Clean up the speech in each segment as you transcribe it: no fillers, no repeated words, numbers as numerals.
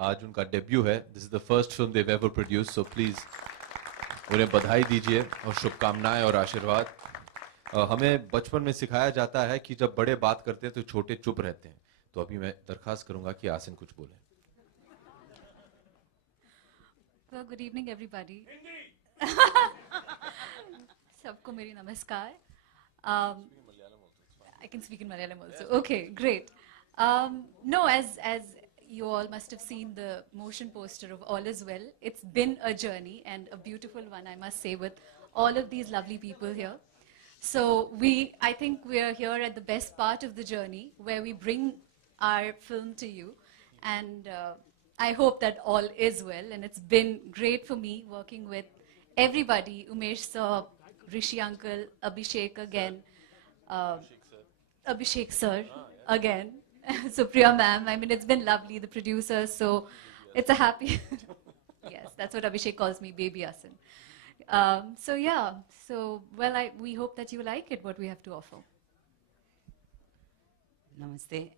आज उनका डेब्यू है. This is the first film they ever produced, so please उन्हें बधाई दीजिए और शुभकामनाएं और आशीर्वाद. हमें बचपन में सिखाया जाता है कि जब बड़े बात करते हैं तो छोटे चुप रहते हैं. तो अभी मैं दरखास्त करूंगा कि आसिन कुछ बोले. Well, good evening, everybody. सबको मेरी नमस्कार. I can speak in Malayalam also. Okay, great. No, as you all must have seen the motion poster of All Is Well. It's been a journey and a beautiful one, I must say, with all of these lovely people here. So I think we are here at the best part of the journey, where we bring our film to you, and I hope that all is well. And it's been great for me working with everybody, Umesh sir, Rishi uncle, Abhishek again, Abhishek sir again, Supriya ma'am. I mean, it's been lovely, the producers, so it's a happy, yes, that's what Abhishek calls me, baby Asin. So yeah, so well, we hope that you like it, what we have to offer. Namaste,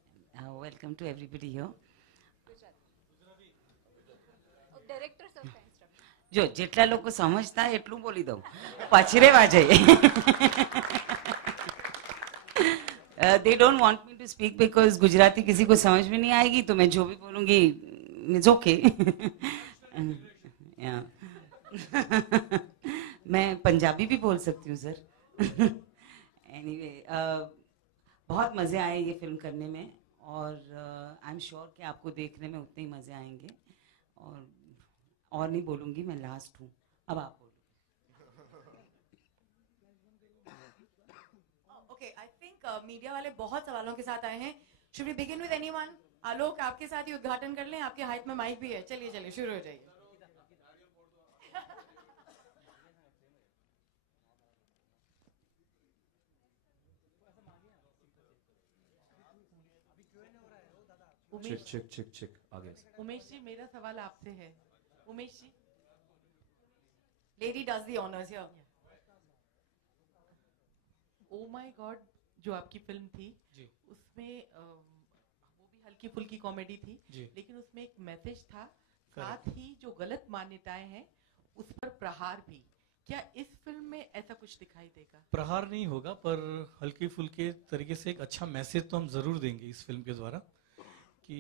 welcome to everybody here. Director sir का instruction. જો જેટલા લોકો સમજતા એટલું બોલી દઉં પછી રહેવા જાય. They don't want me to speak because Gujarati किसी को समझ में नहीं आएगी, तो मैं जो भी बोलूँगी it's okay. मैं पंजाबी भी बोल सकती हूँ सर. Anyway, बहुत मज़े आए ये फिल्म करने में, और आई एम श्योर कि आपको देखने में उतने ही मज़े आएंगे. और नहीं बोलूँगी, मैं लास्ट हूँ, अब आप बोलो. Okay, I think मीडिया वाले बहुत सवालों के साथ आए हैं. Should we begin with anyone? आलोक, आपके साथ ही उद्घाटन कर लें, आपके हाथ में माइक भी है. चलिए शुरू हो जाइए. चिक आगे. उमेश जी, मेरा सवाल आपसे है. Umesh ji, Lady does the honors here. Oh my God जो आपकी फिल्म थी जी. उसमें वो भी हल्की फुल्की कॉमेडी थी जी. लेकिन उसमें एक मैसेज था, साथ ही जो गलत मान्यताएं हैं उस पर प्रहार भी. क्या इस फिल्म में ऐसा कुछ दिखाई देगा? प्रहार नहीं होगा, पर हल्के फुल्के तरीके से एक अच्छा मैसेज तो हम जरूर देंगे इस फिल्म के द्वारा कि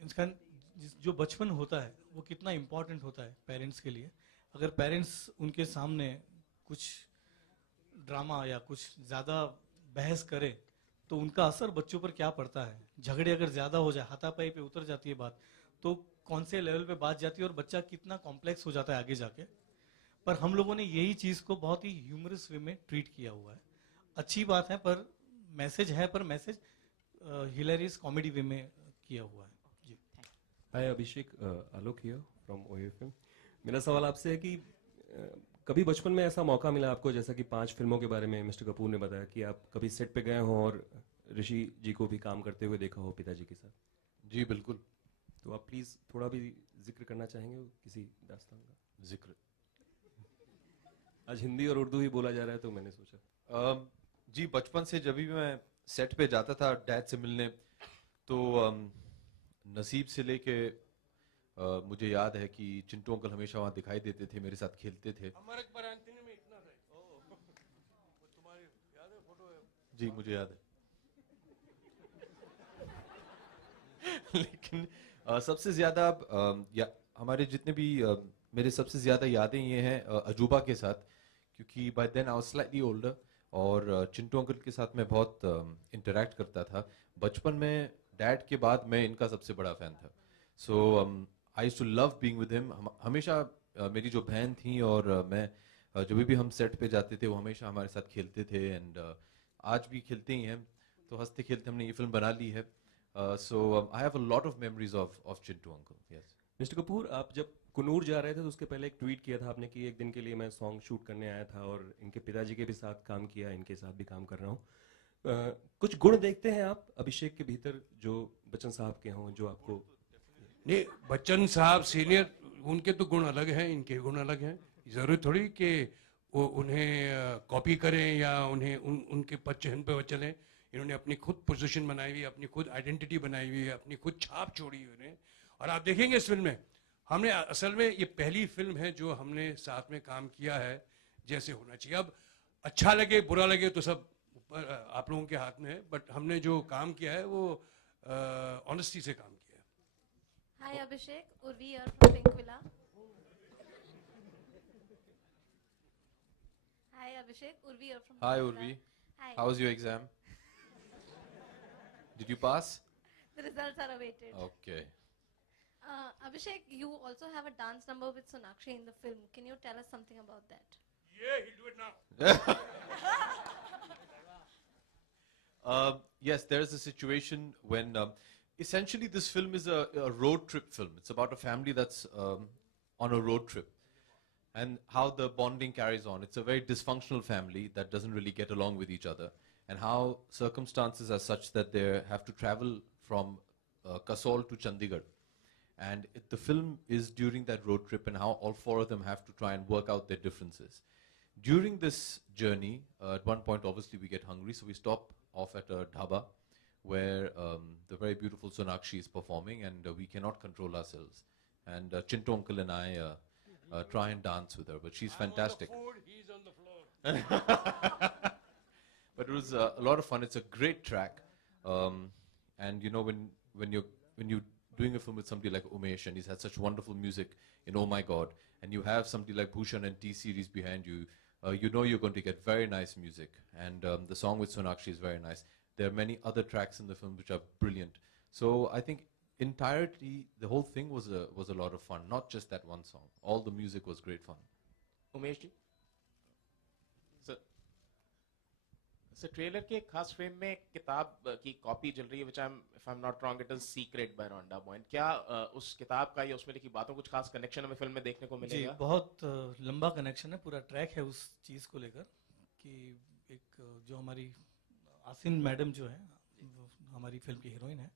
इसका जो बचपन होता है वो कितना इम्पोर्टेंट होता है पेरेंट्स के लिए. अगर पेरेंट्स उनके सामने कुछ ड्रामा या कुछ ज़्यादा बहस करे तो उनका असर बच्चों पर क्या पड़ता है. झगड़े अगर ज़्यादा हो जाए, हाथापाई पे उतर जाती है बात, तो कौन से लेवल पे बात जाती है और बच्चा कितना कॉम्प्लेक्स हो जाता है आगे जाके. पर हम लोगों ने यही चीज़ को बहुत ही ह्यूमरस वे में ट्रीट किया हुआ है. अच्छी बात है, पर मैसेज है, पर मैसेज हिलेरियस कॉमेडी वे में किया हुआ है. जी. हाय अभिषेक, आलोक हियर फ्रॉम OAFM. मेरा सवाल आपसे है कि कभी बचपन में ऐसा मौका मिला आपको, जैसा कि 5 फिल्मों के बारे में मिस्टर कपूर ने बताया, कि आप कभी सेट पे गए हो और ऋषि जी को भी काम करते हुए देखा हो पिताजी के साथ? जी बिल्कुल. तो आप प्लीज थोड़ा भी जिक्र करना चाहेंगे किसी दास्तान का? जिक्र आज हिंदी और उर्दू ही बोला जा रहा है, तो मैंने सोचा. जी, बचपन से जब भी मैं सेट पे जाता था डैड से मिलने, तो नसीब से लेके मुझे याद है कि चिंटू अंकल हमेशा वहाँ दिखाई देते थे, मेरे साथ खेलते थे. जी मुझे याद है. लेकिन सबसे ज्यादा हमारे जितने भी मेरे सबसे ज्यादा यादें ये हैं अजूबा के साथ, क्योंकि by then I was slightly older और चिंटू अंकल के साथ मैं बहुत इंटरेक्ट करता था. बचपन में डैड के बाद मैं इनका सबसे बड़ा फैन था. So I used to love being with him. हमेशा मेरी जो बहन थी और मैं जब भी हम सेट पे जाते थे वो हमेशा हमारे साथ खेलते थे, एंड आज भी खेलते ही हैं. तो हंसते खेलते हमने ये फिल्म बना ली है. So I have a lot of memories of Chintu uncle. Yes. Mister Kapoor, आप जब कुनूर जा रहे थे तो उसके पहले एक ट्वीट किया था आपने कि एक दिन के लिए मैं सॉन्ग शूट करने आया था और इनके पिताजी के भी साथ काम किया, इनके साथ भी काम कर रहा हूँ. कुछ गुण देखते हैं आप अभिषेक के भीतर जो बच्चन साहब के हों, जो आपको? नहीं, बच्चन साहब सीनियर, उनके तो गुण अलग हैं, इनके गुण अलग हैं. जरूरी थोड़ी कि वो उन्हें कॉपी करें या उन्हें उनके पद चिन्ह पे वो चलें. इन्होंने अपनी खुद पोजीशन बनाई हुई है, अपनी खुद आइडेंटिटी बनाई हुई है, अपनी खुद छाप छोड़ी हुई है। और आप देखेंगे इस फिल्म में हमने असल में ये पहली फिल्म है जो हमने साथ में काम किया है जैसे होना चाहिए। अब अच्छा लगे बुरा लगे तो सब आप लोगों के हाथ में है, बट हमने जो काम किया है वो ऑनेस्टी से काम किया है। Hi Abhishek, Urvi here from Pink Villa. Hi Abhishek, Urvi here from Hi Pink Urvi, Villa. Hi. how was your exam? Did you pass? The results are awaited. Okay. Abhishek, you also have a dance number with Sonakshi in the film. Can you tell us something about that? Yeah, he'll do it now. Yes, there is a situation when essentially this film is a road trip film. It's about a family that's on a road trip and how the bonding carries on. It's a very dysfunctional family that doesn't really get along with each other, and how circumstances are such that they have to travel from Kasol to Chandigarh. And the film is during that road trip and how all four of them have to try and work out their differences. During this journey, at one point obviously we get hungry, so we stop off at a dhaba where the very beautiful Sonakshi is performing, and we cannot control ourselves. And Chintu uncle and I try and dance with her, but she's fantastic. I'm on the food, he's on the floor. But it was a lot of fun. It's a great track, and you know when you're doing a film with somebody like Umesh, and he's had such wonderful music in Oh My God, and you have somebody like Bhushan and T-Series behind you, you know you're going to get very nice music. And the song with Sonakshi is very nice. There are many other tracks in the film which are brilliant. So I think entirety, the whole thing was a lot of fun, not just that one song. All the music was great fun. Umesh ji, so trailer के खास frame में किताब की copy चल रही है, which if I'm not wrong, it is Secret by Rhonda Byrne. क्या उस किताब का या उसमें लिखी बातों कुछ खास कनेक्शन हमें फिल्म में देखने को जी, मिलेगा? बहुत लंबा कनेक्शन है, पूरा ट्रैक है उस चीज़ को लेकर कि एक जो हमारी आसिन मैडम जो है, हमारी फिल्म की हीरोइन है,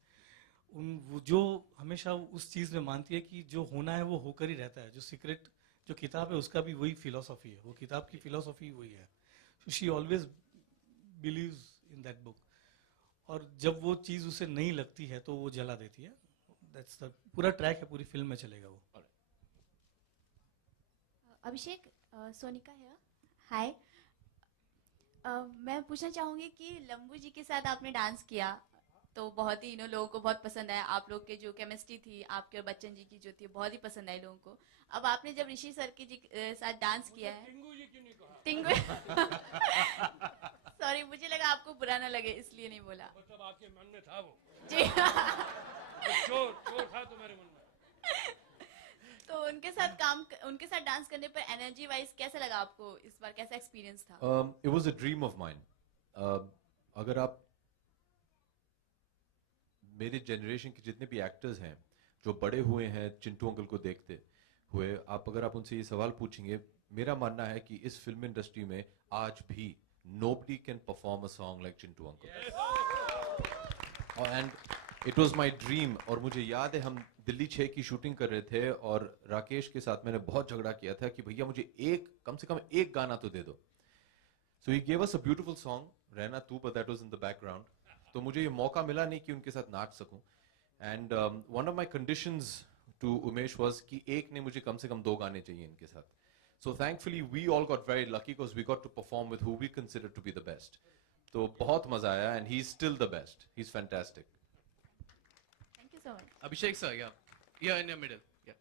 वो जो हमेशा उस चीज़ में मानती है कि जो होना है वो होकर ही रहता है। जो सीक्रेट जो किताब है उसका भी वही फिलॉसफी है, वो किताब की फिलॉसफी वही है। She always believes in that book, और जब वो चीज़ उसे नहीं लगती है तो वो जला देती है। दैट्स द पूरा ट्रैक है, पूरी फिल्म में चलेगा वो। अभिषेक, सोनिका है। हाय, मैं पूछना चाहूँगी कि लंबू जी के साथ आपने डांस किया तो बहुत ही लोगों को बहुत पसंद आया। आप लोग के जो केमिस्ट्री थी, आपके और बच्चन जी की जो थी, बहुत ही पसंद आई लोगों को। अब आपने जब ऋषि सर के जी साथ डांस किया है, टिंगू सॉरी, मुझे लगा आपको बुरा ना लगे इसलिए नहीं बोला। मतलब आपके मन में था वो जी चोर था तुम्हारे मन में। तो उनके साथ डांस करने पर एनर्जी वाइज कैसा लगा आपको इस बार, कैसा एक्सपीरियंस था? It was a dream of mine. अगर आप मेरे जनरेशन के जितने भी एक्टर्स हैं जो बड़े हुए हैं चिंटू अंकल को देखते हुए, अगर आप उनसे ये सवाल पूछेंगे, मेरा मानना है कि इस फिल्म इंडस्ट्री में आज भी nobody can perform a song like Chintu uncle. And it was my dream. और मुझे याद है हम दिल्ली 6 की शूटिंग कर रहे थे और राकेश के साथ मैंने बहुत झगड़ा किया था कि भैया मुझे कम से कम एक गाना तो दे दो। So he gave us a beautiful song, रहना तू, but that was in the background. तो मुझे ये मौका मिला नहीं कि उनके साथ नाच सकूं। And one of my conditions to Umesh was कि एक ने मुझे कम से कम 2 गाने चाहिए इनके साथ। So thankfully we all got very lucky because we got to perform with who we consider to be the best. तो बहुत मजा आया, and he's still the best. He's fantastic. Thank you so much. Abhishek sir, yeah, in your middle, yeah.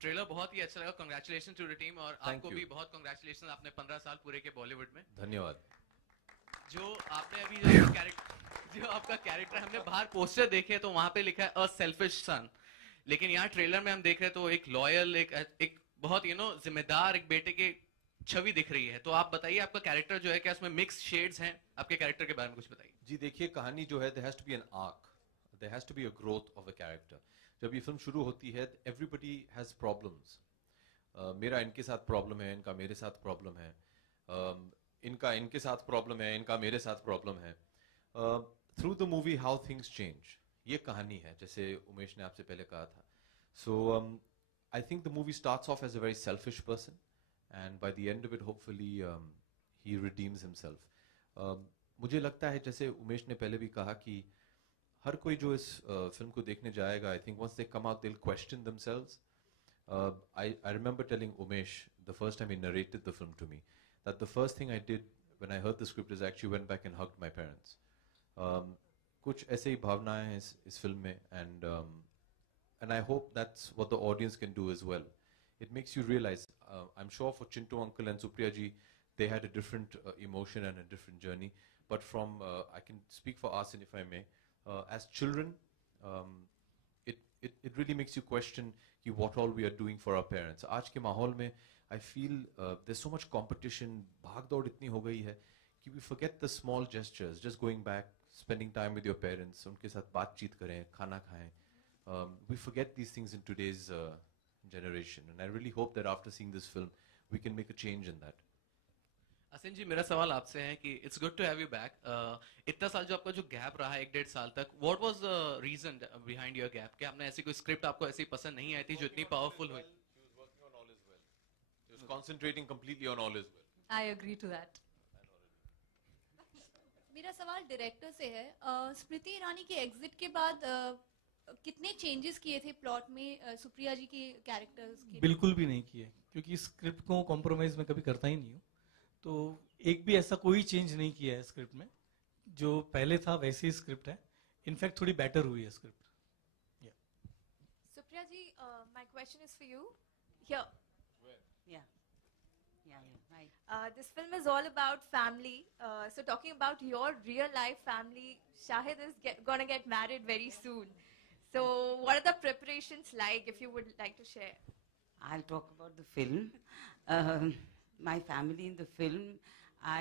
Trailer बहुत ही अच्छा लगा, congratulations to the team, और आपको भी बहुत congratulations, आपने 15 साल पूरे के बॉलीवुड में। धन्यवाद। जो आपने अभी जो आपका कैरेक्टर हमने बाहर पोस्टर देखे तो वहां पे लिखा है अ सेल्फिश सन, लेकिन यहाँ ट्रेलर में हम देख रहे हैं तो एक लॉयल, एक बहुत जिम्मेदार एक बेटे की छवि दिख रही है। तो आप बताइए आपका कैरेक्टर जो है, क्या उसमें मिक्स शेड्स हैं? आपके कैरेक्टर के बारे में कुछ बताइए। जी देखिए, कहानी जो है, there has to be an arc, there has to be a growth of a character. जब ये फिल्म शुरू होती है, everybody has problems. मेरा इनके साथ प्रॉब्लम है, इनका मेरे साथ प्रॉब्लम है, इनका इनके साथ प्रॉब्लम है, इनका मेरे साथ प्रॉब्लम है। Through the movie how things change, ये कहानी है, जैसे उमेश ने आपसे पहले कहा था। सो I think the movie starts off as a very selfish person, and by the end of it, hopefully, he redeems himself. मुझे लगता है जैसे उमेश ने पहले भी कहा कि हर कोई जो इस फिल्म को देखने जाएगा, I think once they come out they will question themselves. I remember telling Umesh the first time he narrated the film to me that the first thing I did when I heard the script is actually went back and hugged my parents. कुछ ऐसे ही भावनाएं हैं इस film में, and I hope that's what the audience can do as well. It makes you realize, I'm sure for Chintu uncle and Supriya ji, they had a different emotion and a different journey, but from I can speak for us, and if I may, as children, it really makes you question what all we are doing for our parents. आज के माहौल में I feel there's so much competition, भाग दौड़ इतनी हो गई है कि we forget the small gestures, just going back, spending time with your parents, उनके साथ बातचीत करें, खाना खाएं. We forget these things in today's generation, and I really hope that after seeing this film, we can make a change in that. असिन जी, मेरा सवाल आपसे है कि it's good to have you back. इतना साल जो आपका जो गैप रहा है, 1-1.5 साल तक, what was the reason behind your gap? कि आपने ऐसी कोई स्क्रिप्ट आपको ऐसी पसंद नहीं आई थी जो इतनी पावरफुल हुई? She was working on All Is Well. She was concentrating completely on All Is Well. I agree to that. मेरा सवाल डायरेक्टर से है. स्मृति ईरानी के एग्जिट के बाद कितने चेंजेस किए थे प्लॉट में सुप्रिया जी के कैरेक्टर्स के? बिल्कुल भी नहीं किए, क्योंकि स्क्रिप्ट को कॉम्प्रोमाइज मैं कभी करता ही नहीं हूँ. तो एक भी ऐसा कोई चेंज नहीं किया है स्क्रिप्ट में. जो पहले था वैसे ही स्क्रिप्ट है. इनफैक्ट थोड़ी बेटर हुई है script. Supriya ji, my question is for you. Here. Yeah. Right. This film is all about family. So talking about your real life family, Shahid is gonna get married very soon. So what are the preparations like, if you would like to share? I'll talk about the film. My family in the film